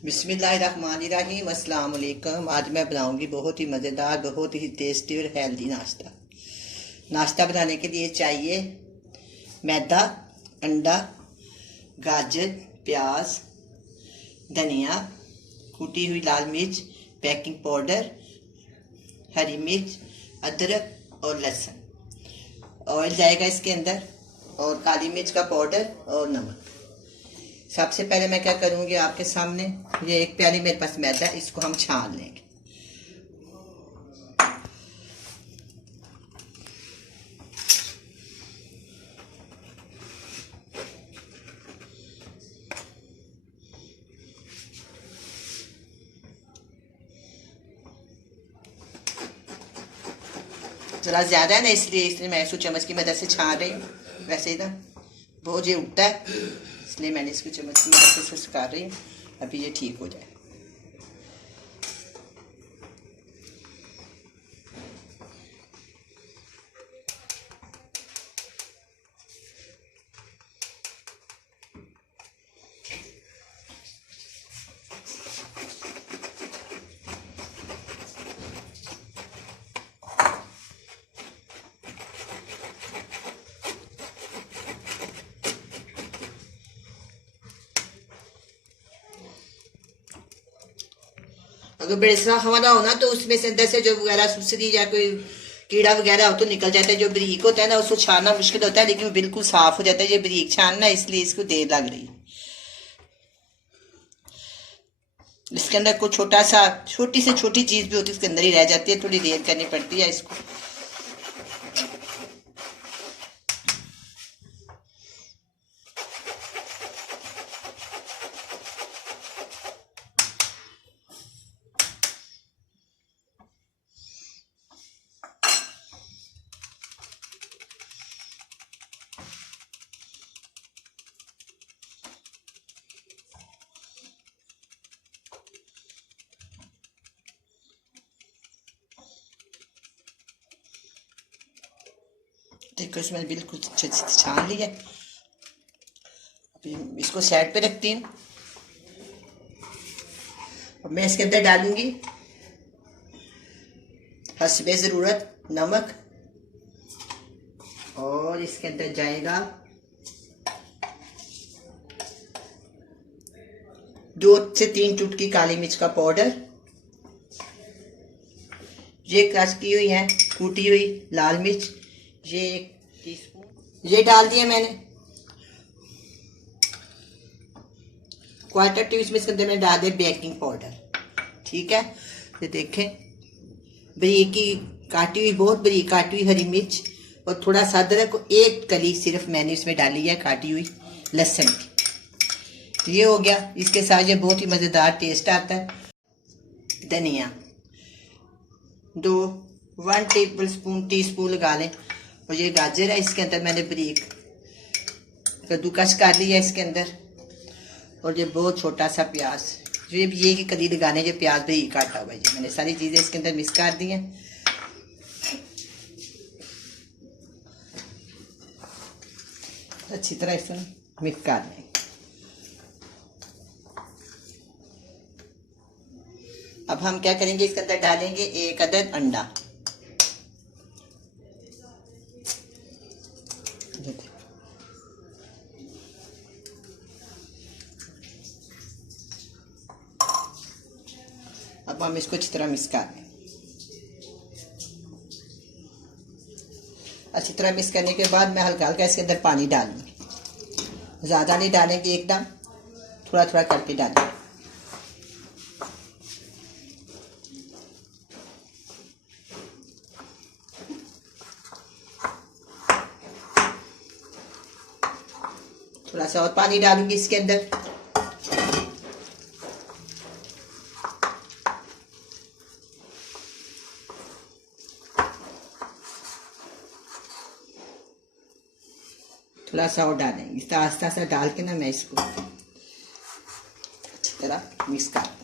बिस्मिल्लाहिर्रहमानिर्रहीम। अस्सलाम वालेकुम। आज मैं बनाऊंगी बहुत ही मज़ेदार, बहुत ही टेस्टी और हेल्दी नाश्ता। नाश्ता बनाने के लिए चाहिए मैदा, अंडा, गाजर, प्याज, धनिया, कूटी हुई लाल मिर्च, बेकिंग पाउडर, हरी मिर्च, अदरक और लहसुन। ऑयल जाएगा इसके अंदर और काली मिर्च का पाउडर और नमक। सबसे पहले मैं क्या करूँगी आपके सामने, ये एक प्याली मेरे पास मैदा, इसको हम छान लेंगे। ज़रा ज़्यादा है ना, इसलिए मैं इसको चम्मच की मदद से छान रही हूँ। वैसे ही ना बहुत ये उठता है, इसलिए मैंने इसको चम्मच की मदद से सुखा रही हूँ। अभी ये ठीक हो जाए। अगर बेड़सा हवाना हो ना तो उसमें से अंदर से जो वगैरह सुसरी या कोई कीड़ा वगैरह हो तो निकल जाता है। जो बारीक होता है ना उसको छानना मुश्किल होता है, लेकिन वो बिल्कुल साफ हो जाता है। ये बारीक छानना, इसलिए इसको देर लग रही है। इसके अंदर कोई छोटी से छोटी चीज भी होती है, इसके अंदर ही रह जाती है, थोड़ी देर करनी पड़ती है इसको। देखो इसमें बिल्कुल अच्छे से छान लिया। अभी इसको साइड पे रखती हूँ। अब मैं इसके अंदर डालूंगी हस्बे ज़रूरत नमक, और इसके अंदर जाएगा 2 से 3 चुटकी काली मिर्च का पाउडर। ये क्रश की हुई है कूटी हुई लाल मिर्च, ये 1 टीस्पून ये डाल दिया मैंने। क्वार्टर टीस्पून इसके अंदर मैंने डाल दिया बेकिंग पाउडर। ठीक है, ये देखें बारीक की काटी हुई, बहुत बारीक काटी हुई हरी मिर्च और थोड़ा सा अदरक को 1 कली सिर्फ मैंने इसमें डाली है काटी हुई लहसुन की। ये हो गया। इसके साथ ये बहुत ही मज़ेदार टेस्ट आता है। धनिया 1 टीस्पून लगा लें। और ये गाजर है, इसके अंदर मैंने बारीक कद्दूकस कर लिया इसके अंदर। और ये बहुत छोटा सा प्याज, ये की कली लगाने, ये प्याज बारीक काटा हुआ है। ये मैंने सारी चीज़ें इसके अंदर मिक्स कर दी हैं। अच्छी तरह इसमें मिक्स कर लें। अब हम क्या करेंगे, इसके अंदर डालेंगे 1 अदद अंडा। अब हम इसको अच्छी तरह मिक्स कर लें। अच्छी तरह मिक्स करने के बाद मैं हल्का हल्का इसके अंदर पानी डालूंगी। ज़्यादा नहीं डालेंगे, एकदम थोड़ा थोड़ा करके डालेंगे। थोड़ा सा और पानी डालूंगी इसके अंदर। थोड़ा सा और डालेंगे। इस तरह आस्ता आस्ता डाल के ना मैं इसको अच्छी तरह मिक्स कर दूँ।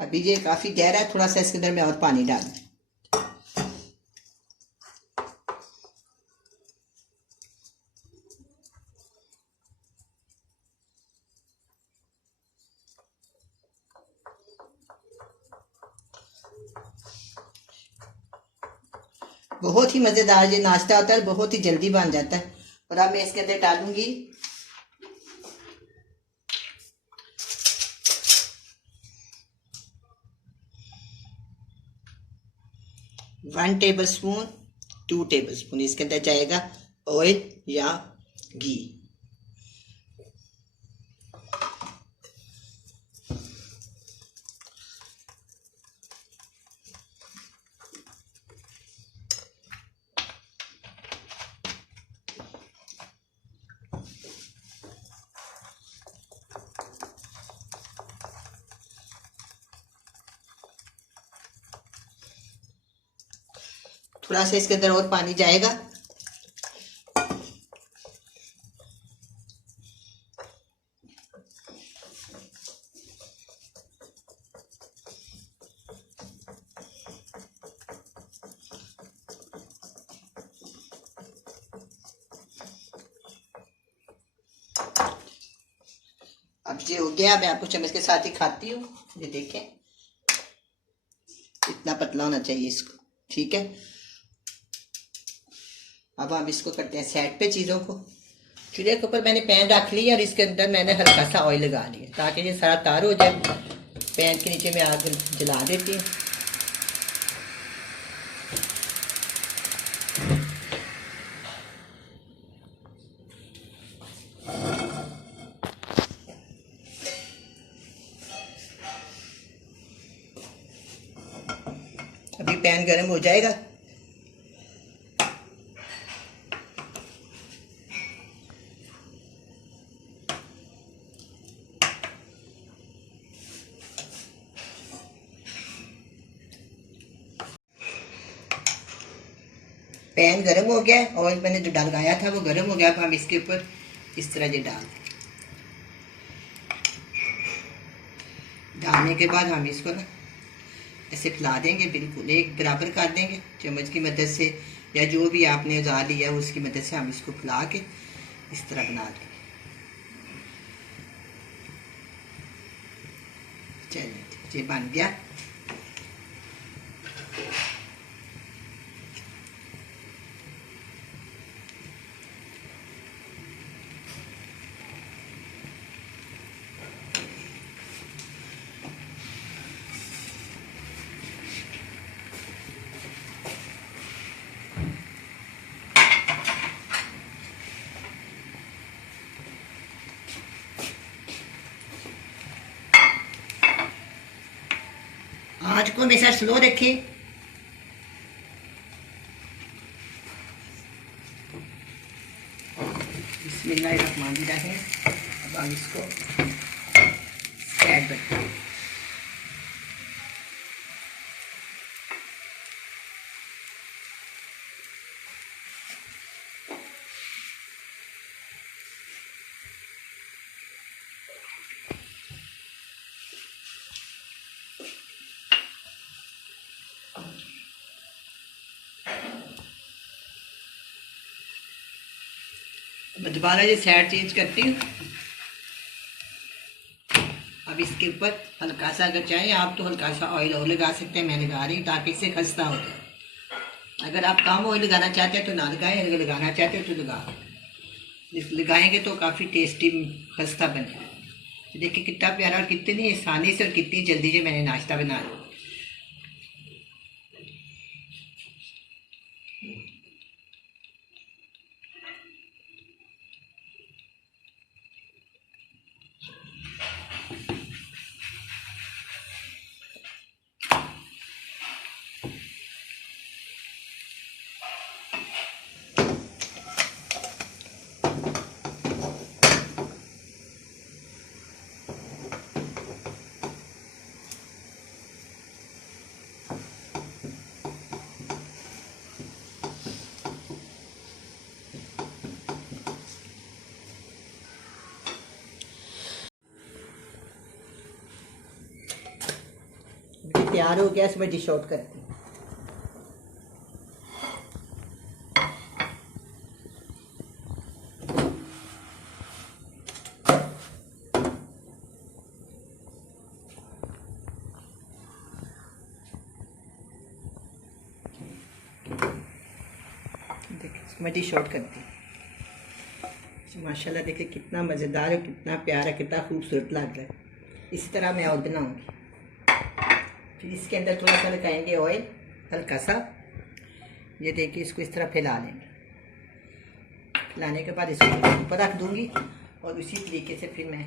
अभी ये काफ़ी गहरा है, थोड़ा सा इसके अंदर मैं और पानी डाल। बहुत ही मज़ेदार ये नाश्ता होता है, बहुत ही जल्दी बन जाता है। और अब मैं इसके अंदर डालूंगी 1 टेबल स्पून, 2 टेबल स्पून इसके अंदर जाएगा ऑयल या घी। थोड़ा सा इसके अंदर और पानी जाएगा। अब ये हो गया, मैं आपको चम्मच के साथ ही खाती हूँ। ये देखें, इतना पतला होना चाहिए इसको, ठीक है। अब हम इसको करते हैं सेट पे चीज़ों को। चूल्हे के ऊपर मैंने पैन रख लिया और इसके अंदर मैंने हल्का सा ऑयल लगा लिया ताकि ये सारा तार हो जाए। पैन के नीचे मैं आग जला देती हूँ। अभी पैन गर्म हो जाएगा। पैन गर्म हो गया, ऑयल मैंने जो डलवाया था वो गर्म हो गया। अब हम इसके ऊपर इस तरह ये डालने के बाद हम इसको ना ऐसे फैला देंगे, बिल्कुल एक बराबर कर देंगे चम्मच की मदद से, या जो भी आपने औजार लिया उसकी मदद से हम इसको फैला के इस तरह बना देंगे। चलिए, ये बन गया। आँच को हमेशा स्लो रखें। बिस्मिल्लाहिर्रहमानिर्रहीम। अब हम इसको साइड रखते हैं। मैं दोबारा ये साइड चेंज करती हूँ। अब इसके ऊपर हल्का सा, अगर चाहें आप तो हल्का सा ऑयल और लगा सकते हैं, मैं लगा रही हूँ ताकि इससे खस्ता हो जाए। अगर आप कम ऑयल लगाना चाहते हैं तो ना लगाएं, अगर लगाना चाहते हो तो लगाएंगे तो काफ़ी टेस्टी खस्ता बने। देखिए कितना प्यारा और कितनी आसानी से और कितनी जल्दी से मैंने नाश्ता बना लिया। तैयार हो गया, इसमें डिश आउट करती हूँ। देखिए इसमें डिश आउट करती हूँ। माशाल्लाह देखिए कितना मज़ेदार और कितना प्यारा, कितना खूबसूरत लग रहा है। इसी तरह मैं और बनाऊँगी। फिर इसके अंदर थोड़ा सा लगाएंगे ऑयल, हल्का सा। ये देखिए इसको इस तरह फैला लेंगे। फैलाने के बाद इसको ऊपर रख दूँगी और उसी तरीके से फिर मैं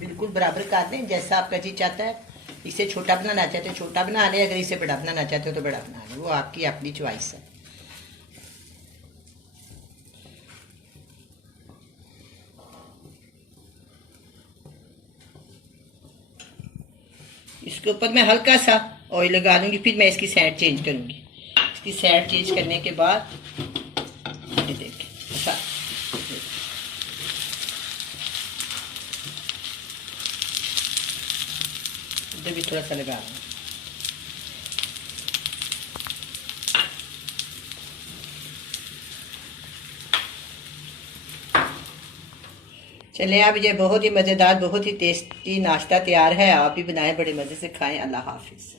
बिल्कुल बराबर कर दें, जैसा आपका जी चाहता है। इसे छोटा बनाना चाहते हो छोटा बना लें, अगर इसे बड़ा बनाना चाहते हो तो बड़ा बना लें, वो आपकी अपनी चॉइस है। इसके ऊपर मैं हल्का सा ऑयल लगा लूँगी, फिर मैं इसकी साइड चेंज करूँगी। इसकी साइड चेंज करने के बाद ये देखिए इधर भी थोड़ा सा लगा रहा हूँ। चलिए अब ये बहुत ही मज़ेदार, बहुत ही टेस्टी नाश्ता तैयार है। आप भी बनाएं, बड़े मज़े से खाएं। अल्लाह हाफिज़।